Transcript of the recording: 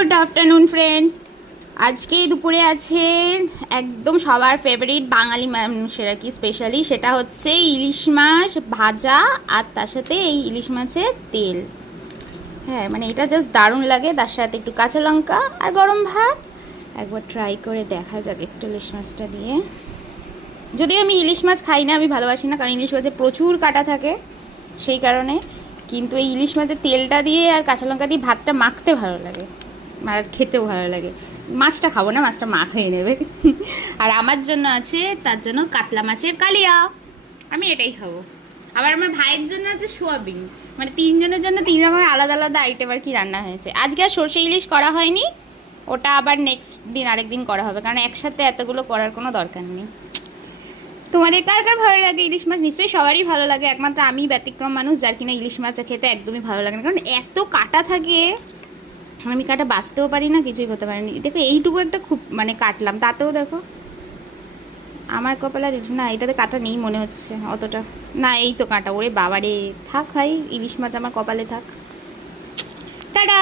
Good afternoon friends. আজকে দুপুরে আছে একদম সবার ফেভারিট বাঙালি মানুষের আর কি স্পেশালি, সেটা হচ্ছে ইলিশ মাছ ভাজা আর তার সাথে এই ইলিশ মাছের তেল। হ্যাঁ মানে এটা জাস্ট দারুণ লাগে, তার সাথে একটু কাঁচা লঙ্কা আর গরম ভাত। একবার ট্রাই করে দেখা যাক একটু ইলিশ মাছটা দিয়ে। যদিও আমি ইলিশ মাছ খাই না, আমি ভালোবাসি না, কারণ ইলিশ মাছে প্রচুর কাঁটা থাকে সেই কারণে। কিন্তু এই ইলিশ মাছের তেলটা দিয়ে আর কাঁচা লঙ্কা দিয়ে ভাতটা মাখতে ভালো লাগে আর খেতেও ভালো লাগে। মাছটা খাবো না, মাছটা মা খেয়ে নেবে। আর আমার জন্য আছে তার জন্য কাতলা মাছের কালিয়া, আমি এটাই খাবো। আবার আমার ভাইয়ের জন্য আছে সোয়াবিন। মানে তিনজনের জন্য তিন রকমের আলাদা আলাদা আইটেম আর কি রান্না হয়েছে। আজকে আর সর্ষে ইলিশ করা হয়নি, ওটা আবার নেক্সট দিন আরেকদিন করা হবে, কারণ একসাথে এতগুলো করার কোনো দরকার নেই। তোমাদের কার কার ভালো লাগে ইলিশ মাছ? নিশ্চয়ই সবারই ভালো লাগে, একমাত্র আমি ব্যতিক্রম মানুষ যার কিনা ইলিশ মাছ খেতে একদমই ভালো লাগে না, কারণ এত কাটা থাকে। আমি কাটা বাঁচতেও পারি না, কিছুই করতে পারিনি। দেখো এইটুকু একটা খুব মানে কাটলাম, তাতেও দেখো আমার কপালে না, এটাতে কাটা নেই মনে হচ্ছে অতটা। না এই তো কাটা, ওরে বাবারে। থাক ভাই, ইলিশ মাছ আমার কপালে থাক। টাটা।